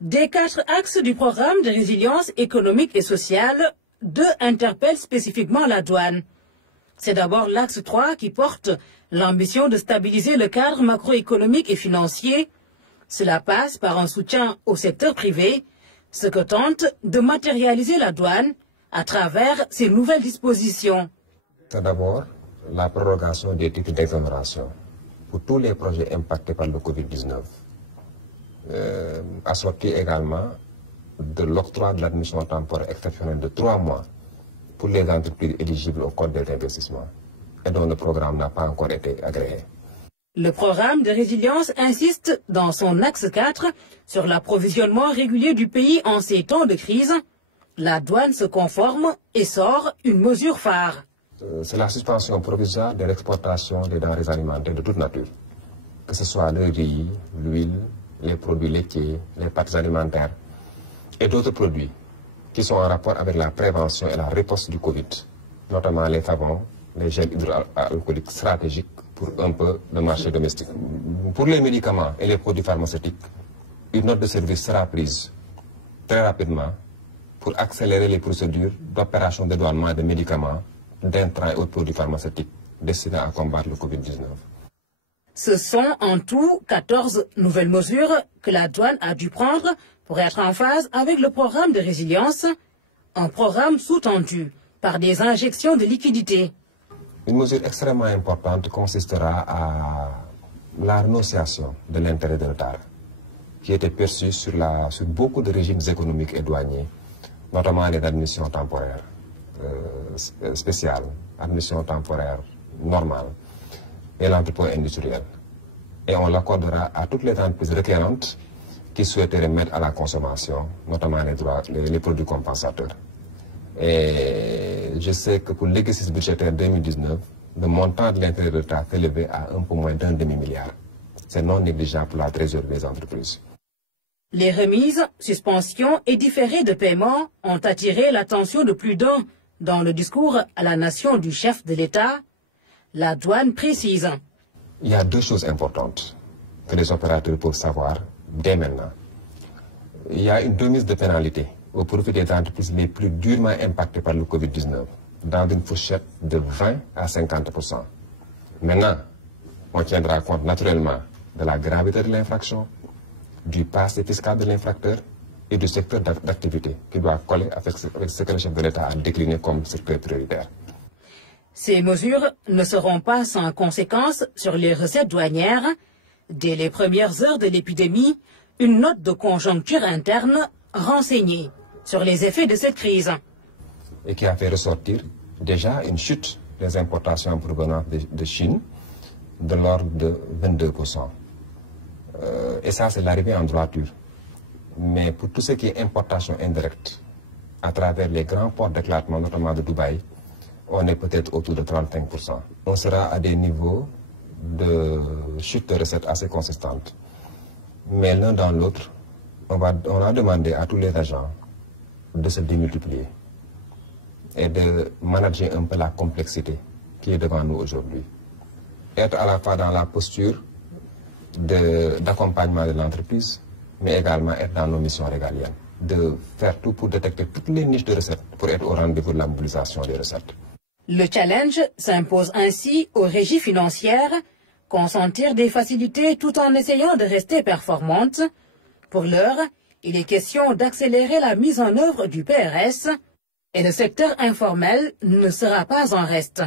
Des 4 axes du programme de résilience économique et sociale, 2 interpellent spécifiquement la douane. C'est d'abord l'axe 3 qui porte l'ambition de stabiliser le cadre macroéconomique et financier. Cela passe par un soutien au secteur privé, ce que tente de matérialiser la douane à travers ces nouvelles dispositions. C'est d'abord la prorogation des titres d'exonération pour tous les projets impactés par le Covid-19, assorti également de l'octroi de l'admission temporaire exceptionnelle de 3 mois pour les entreprises éligibles au Code des investissements et dont le programme n'a pas encore été agréé. Le programme de résilience insiste dans son axe 4 sur l'approvisionnement régulier du pays en ces temps de crise. La douane se conforme et sort une mesure phare. C'est la suspension provisoire de l'exportation des denrées alimentaires de toute nature, que ce soit le riz, l'huile, les produits laitiers, les pâtes alimentaires et d'autres produits qui sont en rapport avec la prévention et la riposte du Covid, notamment les savons, les gels hydroalcooliques stratégiques pour un peu le marché domestique. Pour les médicaments et les produits pharmaceutiques, une note de service sera prise très rapidement pour accélérer les procédures d'opération de dédouanement des médicaments, d'intrants et autres produits pharmaceutiques destinés à combattre le Covid-19. Ce sont en tout 14 nouvelles mesures que la douane a dû prendre pour être en phase avec le programme de résilience, un programme sous-tendu par des injections de liquidités. Une mesure extrêmement importante consistera à la renonciation de l'intérêt de retard qui était perçu sur beaucoup de régimes économiques et douaniers, notamment les admissions temporaires spéciales, admissions temporaires normales et l'entrepôt industriel. Et on l'accordera à toutes les entreprises requérantes qui souhaiteraient mettre à la consommation, notamment les produits compensateurs. Et je sais que pour l'exercice budgétaire 2019, le montant de l'intérêt de retard est élevé à un peu moins d'1 demi-milliard. C'est non négligeable pour la trésorerie des entreprises. Les remises, suspensions et différés de paiement ont attiré l'attention de plus d'un dans le discours à la nation du chef de l'État. La douane précise. Il y a 2 choses importantes que les opérateurs peuvent savoir dès maintenant. Il y a une remise de pénalité au profit des entreprises les plus durement impactées par le Covid-19, dans une fourchette de 20 à 50%. Maintenant, on tiendra compte naturellement de la gravité de l'infraction, du passé fiscal de l'infracteur et du secteur d'activité qui doit coller avec ce que le chef de l'État a décliné comme secteur prioritaire. Ces mesures ne seront pas sans conséquences sur les recettes douanières. Dès les premières heures de l'épidémie, une note de conjoncture interne renseignée sur les effets de cette crise. Et qui a fait ressortir déjà une chute des importations provenant de Chine de l'ordre de 22%. Et ça, c'est l'arrivée en droiture. Mais pour tout ce qui est importation indirecte, à travers les grands ports d'éclatement, notamment de Dubaï, on est peut-être autour de 35%. On sera à des niveaux de chute de recettes assez consistantes. Mais l'un dans l'autre, on a demandé à tous les agents de se démultiplier et de manager un peu la complexité qui est devant nous aujourd'hui. Être à la fois dans la posture d'accompagnement de l'entreprise, mais également être dans nos missions régaliennes, de faire tout pour détecter toutes les niches de recettes pour être au rendez-vous de la mobilisation des recettes. Le challenge s'impose ainsi aux régies financières, consentir des facilités tout en essayant de rester performantes. Pour l'heure, il est question d'accélérer la mise en œuvre du PRS et le secteur informel ne sera pas en reste.